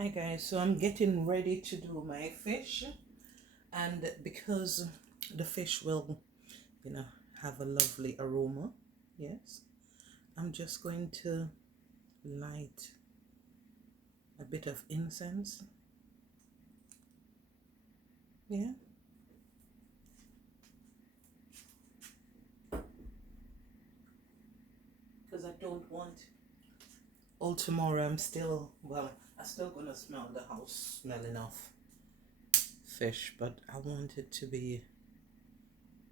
Hi guys, so I'm getting ready to do my fish, and because the fish will, you know, have a lovely aroma, yes, I'm just going to light a bit of incense, yeah, because I don't want all tomorrow. I'm still gonna smell the house smelling of fish, but I want it to be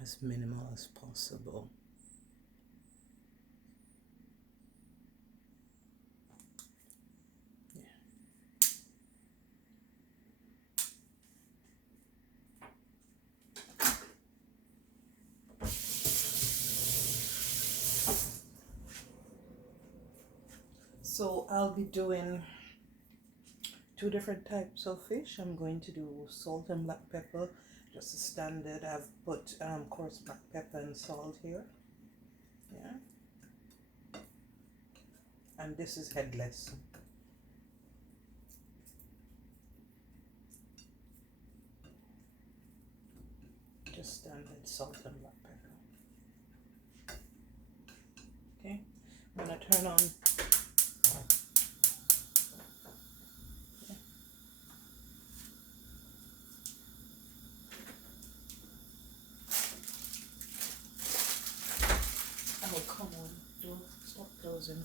as minimal as possible. So I'll be doing two different types of fish. I'm going to do salt and black pepper, just a standard. I've put coarse black pepper and salt here, yeah, and this is headless, just standard salt and black pepper. Okay, I'm gonna turn on, oh come on, do stop closing.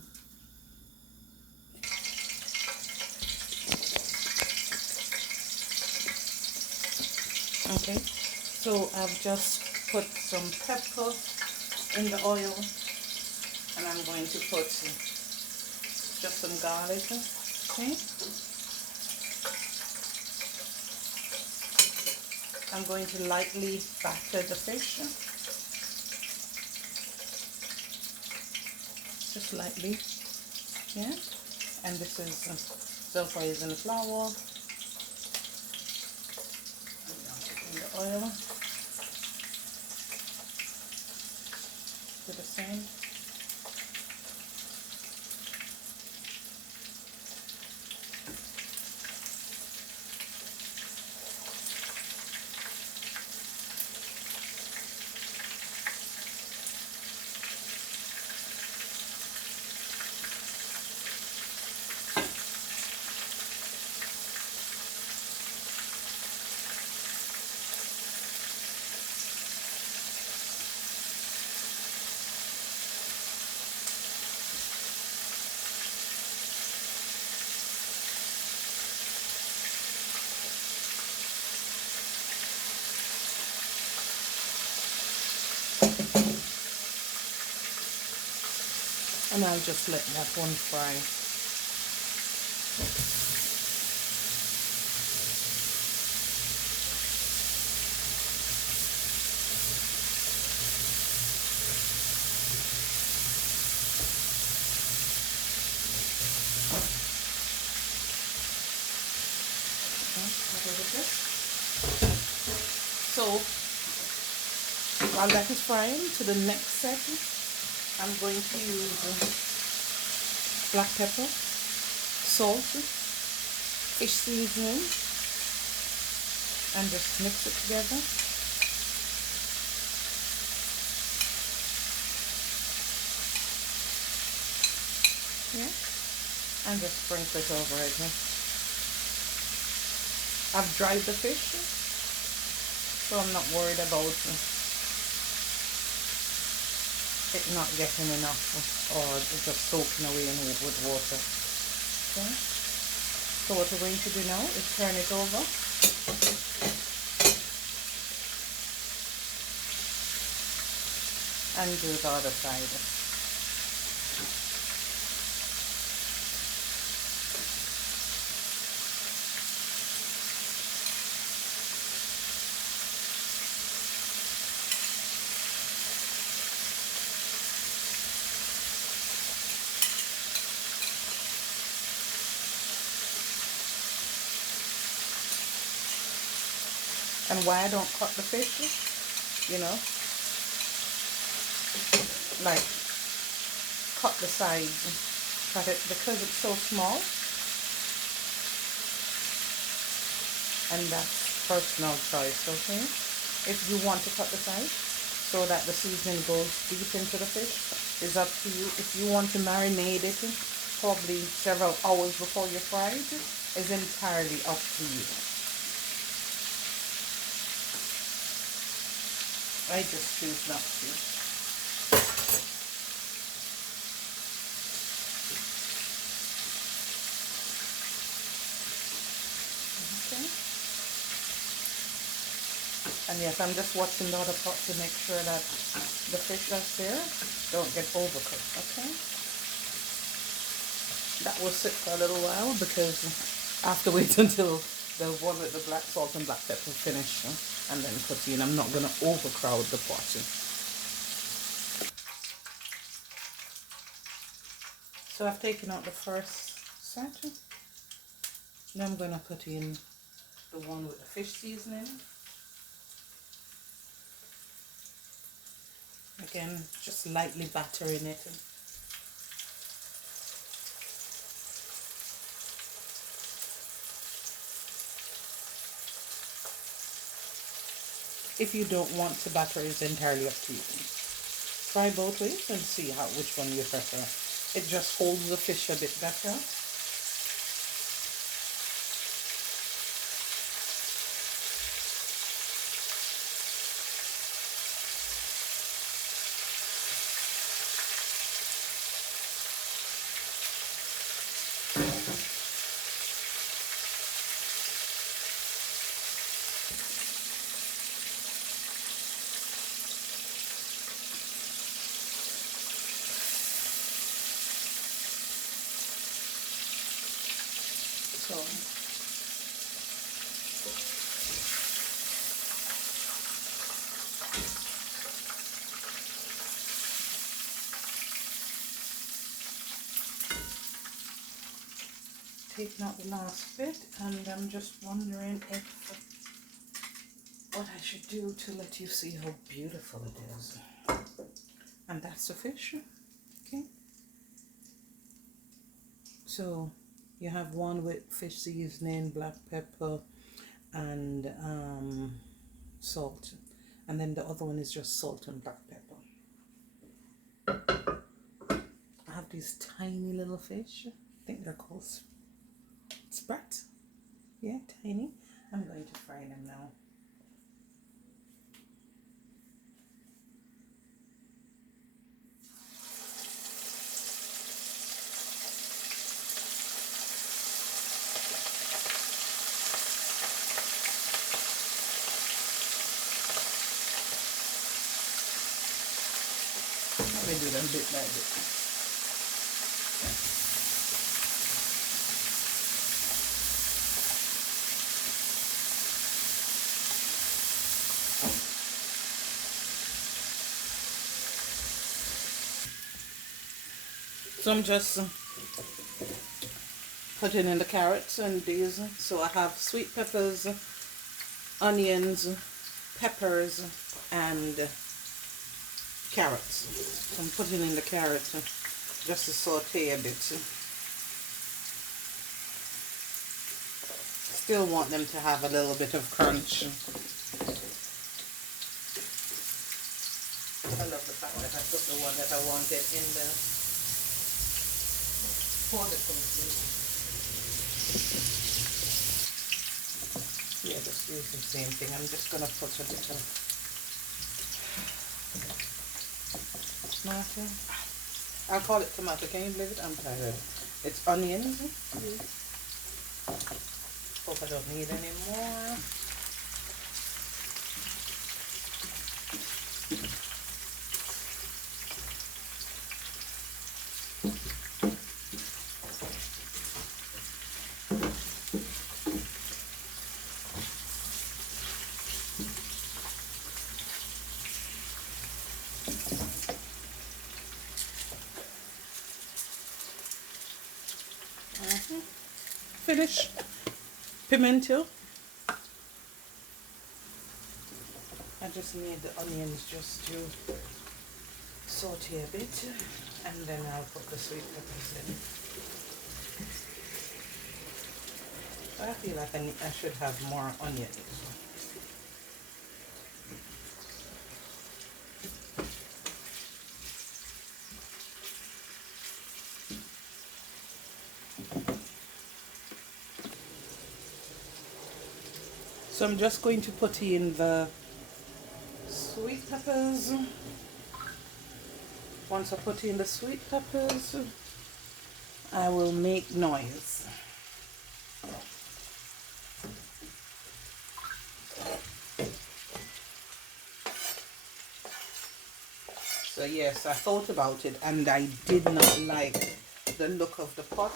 Okay, so I've just put some pepper in the oil, and I'm going to put just some garlic. Okay, I'm going to lightly batter the fish, just lightly, yeah. And this is self-raising flour in the oil. Do the same. And I'll just let that one fry. So while that is frying, to the next step, I'm going to use black pepper, salt, fish seasoning, and just mix it together. Yeah, and just sprinkle it over it. I've dried the fish, so I'm not worried about it not getting enough or just soaking away with water. Okay. So what we're going to do now is turn it over and do the other side. And why I don't cut the fish, like cut the sides, cut it because it's so small. and that's personal choice, okay? If you want to cut the sides so that the seasoning goes deep into the fish, is up to you. If you want to marinate it probably several hours before you fry it, is entirely up to you. I just choose not to. Okay. And yes, I'm just watching the other pot to make sure that the fish that's there don't get overcooked, okay? That will sit for a little while because I have to wait until the one with the black salt and black pepper finish and then put in. I'm not going to overcrowd the pot. So I've taken out the first set. Now I'm going to put in the one with the fish seasoning. Again, just lightly battering it. If you don't want to batter, it's entirely up to you. Try both ways and see which one you prefer. It just holds the fish a bit better. So taking out the last bit, and I'm just wondering what I should do to let you see how beautiful it is. And that's the fish. Okay. So you have one with fish seasoning, black pepper, and salt, and then the other one is just salt and black pepper. I have these tiny little fish. I think they're called sprat. Yeah, tiny. I'm going to fry them now. Let me do them bit by bit. So I'm just putting in the carrots and these. So I have sweet peppers, onions, peppers, and carrots. So I'm putting in the carrots just to saute a bit. Still want them to have a little bit of crunch. I love the fact that I put the one that I wanted in the for the cookies. Yeah, just use the same thing. I'm just gonna put a little tomato. I'll call it tomato. Can you believe it? I'm tired. It's onions. Hope I don't need any more. Finish. Pimento. I just need the onions just to saute a bit, and then I'll put the sweet peppers in. I feel like I should have more onions. So I'm just going to put in the sweet peppers. Once I put in the sweet peppers, I will make noise. So yes, I thought about it and I did not like the look of the pot.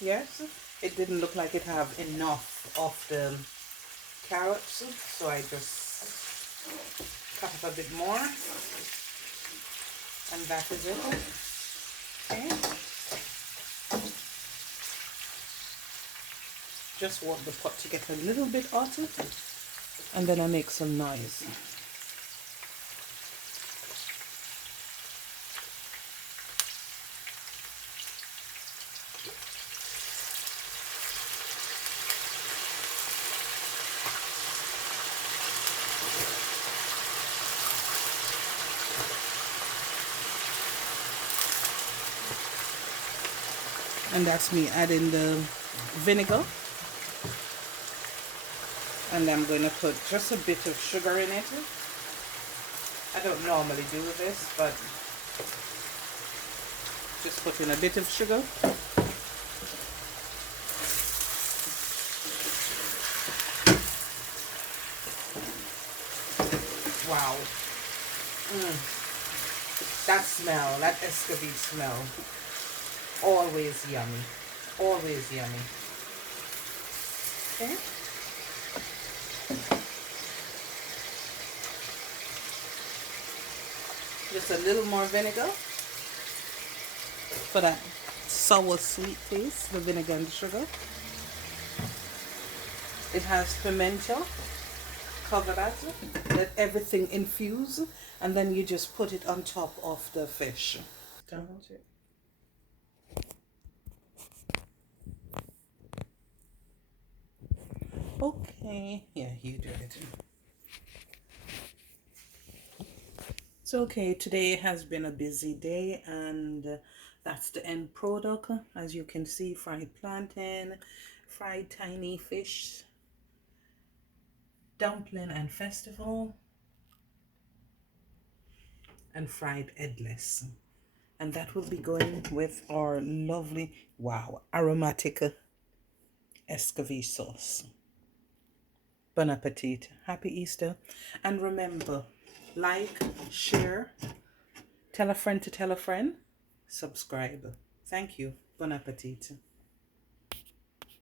Yes, it didn't look like it have enough of the carrots, so I just cut up a bit more, and that is it. Okay, just want the pot to get a little bit hot, and then I make some noise. And that's me adding the vinegar, and I'm going to put just a bit of sugar in it. I don't normally do this, but just put in a bit of sugar. Wow. That smell, that escovitch smell, always yummy. Always yummy. Okay. Just a little more vinegar for that sour sweet taste, the vinegar and the sugar. It has pimento. Cover that, let everything infuse, and then you just put it on top of the fish. Okay, yeah, you do it. So okay, today has been a busy day, and that's the end product. As you can see, fried plantain, fried tiny fish, dumpling and festival, and fried headless. And that will be going with our lovely, wow, aromatic escovitch sauce. Bon appetit. Happy Easter. And remember, like, share, tell a friend to tell a friend, subscribe. Thank you. Bon appetit.